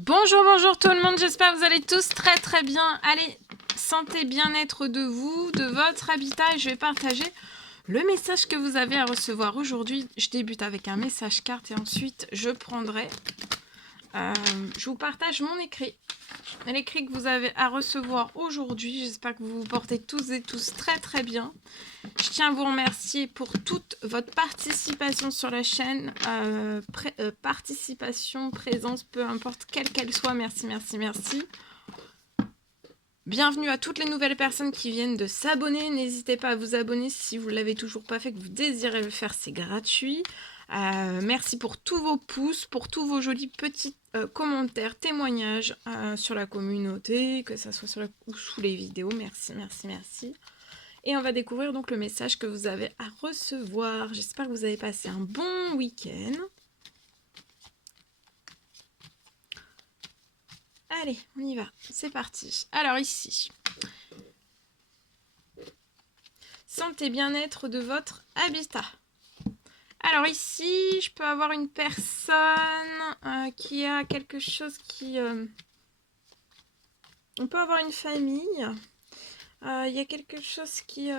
Bonjour, bonjour tout le monde, j'espère que vous allez tous très bien. Allez, santé, bien-être de vous, de votre habitat, et je vais partager le message que vous avez à recevoir aujourd'hui. Je débute avec un message carte et ensuite je prendrai, je vous partage mon écrit. L'écrit que vous avez à recevoir aujourd'hui. J'espère que vous vous portez tous et tous très bien. Je tiens à vous remercier pour toute votre participation sur la chaîne. Participation, présence, peu importe quelle qu'elle soit. Merci. Bienvenue à toutes les nouvelles personnes qui viennent de s'abonner. N'hésitez pas à vous abonner si vous ne l'avez toujours pas fait, que vous désirez le faire, c'est gratuit. Merci pour tous vos pouces, pour tous vos jolis petits commentaires, témoignages sur la communauté, que ça soit sur ou sous les vidéos. Merci. Et on va découvrir donc le message que vous avez à recevoir. J'espère que vous avez passé un bon week-end. Allez, on y va, c'est parti. Alors ici, santé bien-être de votre habitat. Alors ici, je peux avoir une personne qui a quelque chose qui... on peut avoir une famille. Il y a quelque chose qui...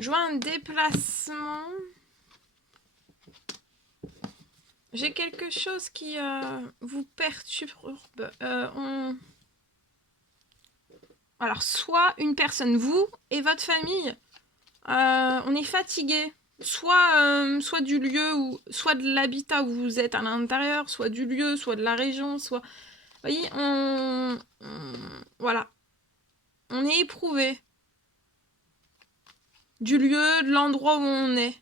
je vois un déplacement. J'ai quelque chose qui vous perturbe. Alors, soit une personne, vous et votre famille, on est fatigué. Soit du lieu, soit de l'habitat où vous êtes à l'intérieur, soit du lieu, soit de la région, soit... Vous voyez, voilà. On est éprouvé. Du lieu, de l'endroit où on est.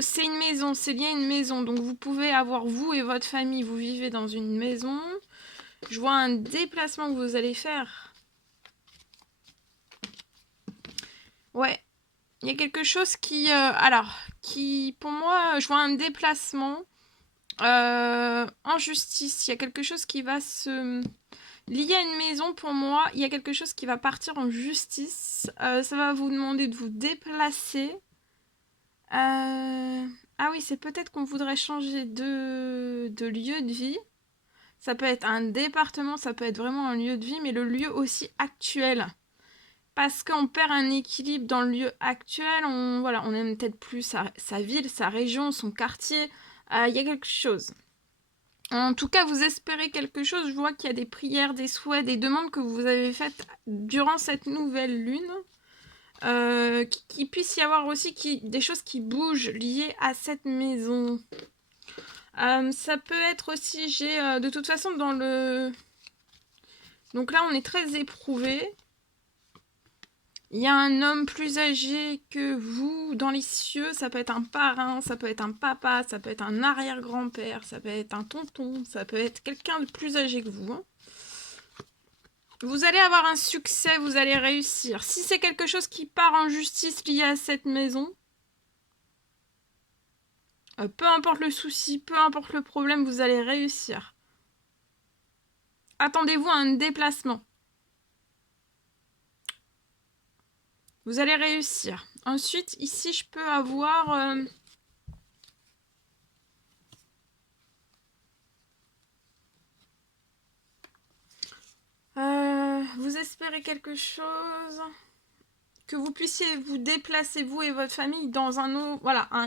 C'est une maison, c'est lié à une maison. Donc vous pouvez avoir, vous et votre famille, vous vivez dans une maison. Je vois un déplacement que vous allez faire. Ouais. Il y a quelque chose qui... pour moi, je vois un déplacement en justice. Il y a quelque chose qui va se... Lié à une maison, pour moi, il y a quelque chose qui va partir en justice. Ça va vous demander de vous déplacer. Ah oui, c'est peut-être qu'on voudrait changer de lieu de vie. Ça peut être un département, ça peut être vraiment un lieu de vie, mais le lieu aussi actuel. Parce qu'on perd un équilibre dans le lieu actuel, on aime peut-être plus sa ville, sa région, son quartier. Il y a quelque chose. En tout cas, vous espérez quelque chose. Je vois qu'il y a des prières, des souhaits, des demandes que vous avez faites durant cette nouvelle lune. Qu'il puisse y avoir aussi des choses qui bougent liées à cette maison. Ça peut être aussi, de toute façon dans le... Donc là, on est très éprouvé. Il y a un homme plus âgé que vous dans les cieux. Ça peut être un parrain, ça peut être un papa, ça peut être un arrière-grand-père, ça peut être un tonton, ça peut être quelqu'un de plus âgé que vous. Vous allez avoir un succès, vous allez réussir. Si c'est quelque chose qui part en justice lié à cette maison, peu importe le souci, peu importe le problème, vous allez réussir. Attendez-vous à un déplacement. Vous allez réussir. Ensuite, ici, je peux avoir... vous espérez quelque chose, que vous puissiez vous déplacer, vous et votre famille, dans une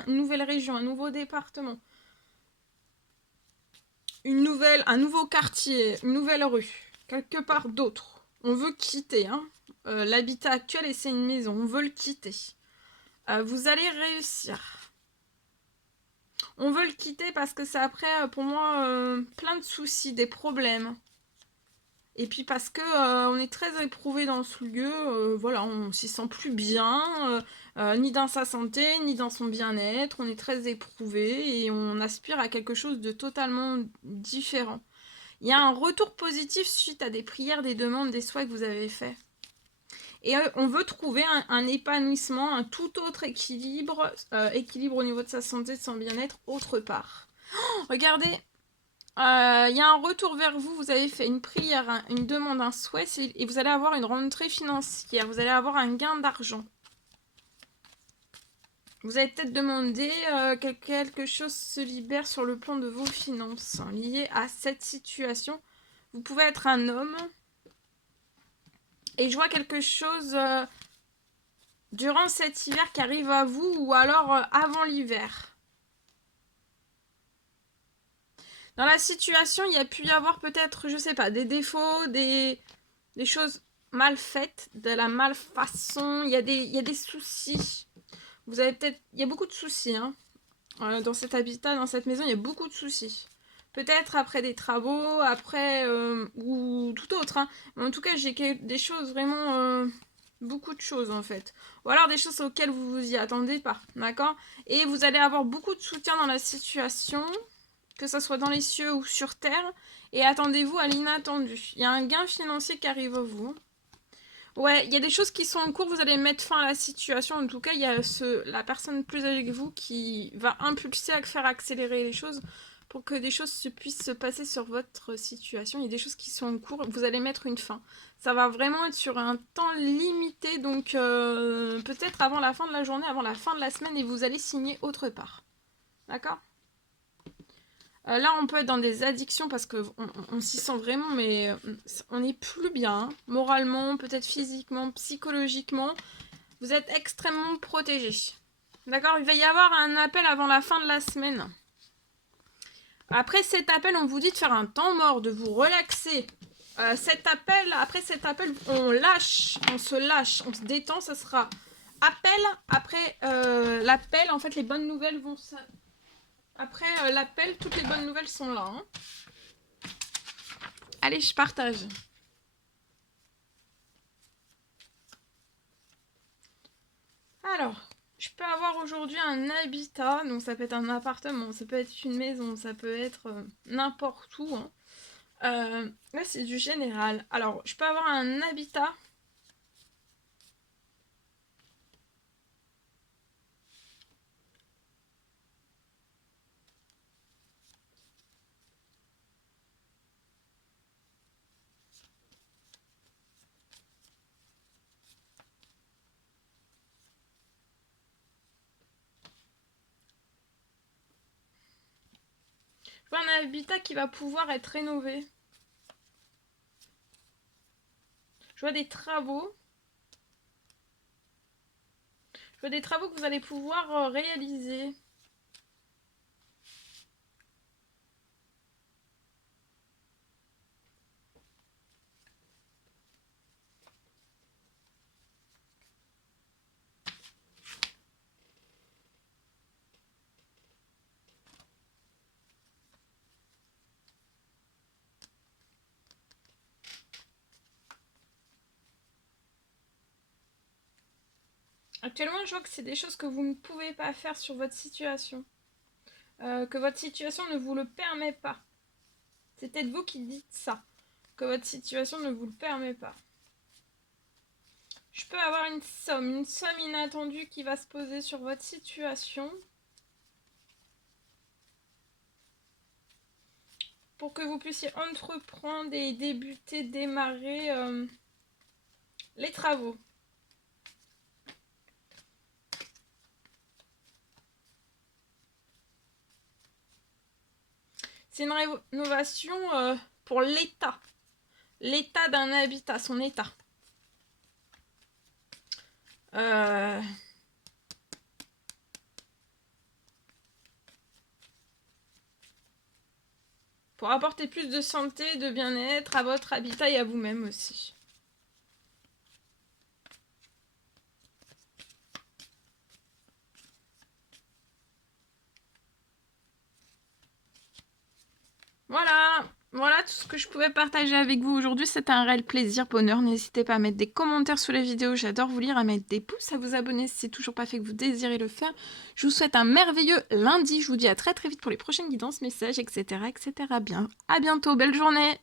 nouvelle région, un nouveau département, un nouveau quartier, une nouvelle rue, quelque part d'autre. On veut quitter l'habitat actuel et c'est une maison, on veut le quitter. Vous allez réussir. On veut le quitter parce que c'est après, pour moi, plein de soucis, des problèmes. Et puis parce que on est très éprouvé dans ce lieu, on s'y sent plus bien, ni dans sa santé, ni dans son bien-être. On est très éprouvé et on aspire à quelque chose de totalement différent. Il y a un retour positif suite à des prières, des demandes, des souhaits que vous avez faits. Et on veut trouver un épanouissement, un tout autre équilibre, équilibre au niveau de sa santé, de son bien-être, autre part. Oh, regardez, Il y a un retour vers vous, vous avez fait une prière, une demande, un souhait, et vous allez avoir une rentrée financière, vous allez avoir un gain d'argent. Vous avez peut-être demandé que quelque chose se libère sur le plan de vos finances liées à cette situation. Vous pouvez être un homme. Et je vois quelque chose durant cet hiver qui arrive à vous ou alors avant l'hiver. Dans la situation, il y a pu y avoir peut-être, je sais pas, des défauts, des choses mal faites, de la malfaçon. Il y a des soucis. Vous avez peut-être... Il y a beaucoup de soucis, hein. Dans cet habitat, dans cette maison, il y a beaucoup de soucis. Peut-être après des travaux, après... ou tout autre, hein. Mais en tout cas, j'ai des choses vraiment... beaucoup de choses, en fait. Ou alors des choses auxquelles vous vous y attendez pas, d'accord? Et vous allez avoir beaucoup de soutien dans la situation, que ce soit dans les cieux ou sur terre. Et attendez-vous à l'inattendu. Il y a un gain financier qui arrive à vous. Ouais, il y a des choses qui sont en cours, vous allez mettre fin à la situation. En tout cas, il y a la personne plus âgée que vous qui va impulser à faire accélérer les choses pour que des choses puissent se passer sur votre situation. Il y a des choses qui sont en cours, vous allez mettre une fin. Ça va vraiment être sur un temps limité, donc peut-être avant la fin de la journée, avant la fin de la semaine, et vous allez signer autre part. D'accord ? Là, on peut être dans des addictions parce qu'on s'y sent vraiment, mais on n'est plus bien. Moralement, peut-être physiquement, psychologiquement. Vous êtes extrêmement protégé. D'accord ? Il va y avoir un appel avant la fin de la semaine. Après cet appel, on vous dit de faire un temps mort, de vous relaxer. Après cet appel, on se lâche, on se détend. Ça sera appel. Après l'appel, en fait, les bonnes nouvelles vont... Après l'appel, toutes les bonnes nouvelles sont là. Hein. Allez, je partage. Alors, je peux avoir aujourd'hui un habitat, donc ça peut être un appartement, ça peut être une maison, ça peut être n'importe où. Hein. Là, c'est du général. Alors, je peux avoir un habitat. Je vois un habitat qui va pouvoir être rénové. Je vois des travaux. Je vois des travaux que vous allez pouvoir réaliser. Actuellement, je vois que c'est des choses que vous ne pouvez pas faire sur votre situation. Que votre situation ne vous le permet pas. C'est peut-être vous qui dites ça. Que votre situation ne vous le permet pas. Je peux avoir une somme inattendue qui va se poser sur votre situation. Pour que vous puissiez entreprendre et débuter, démarrer les travaux. C'est une rénovation pour l'état. L'état d'un habitat, son état. Pour apporter plus de santé, de bien-être à votre habitat et à vous-même aussi. Voilà tout ce que je pouvais partager avec vous aujourd'hui. C'était un réel plaisir, bonheur. N'hésitez pas à mettre des commentaires sous la vidéo. J'adore vous lire, à mettre des pouces, à vous abonner si c'est toujours pas fait que vous désirez le faire. Je vous souhaite un merveilleux lundi. Je vous dis à très très vite pour les prochaines guidances, messages, etc. etc. Bien. À bientôt. Belle journée.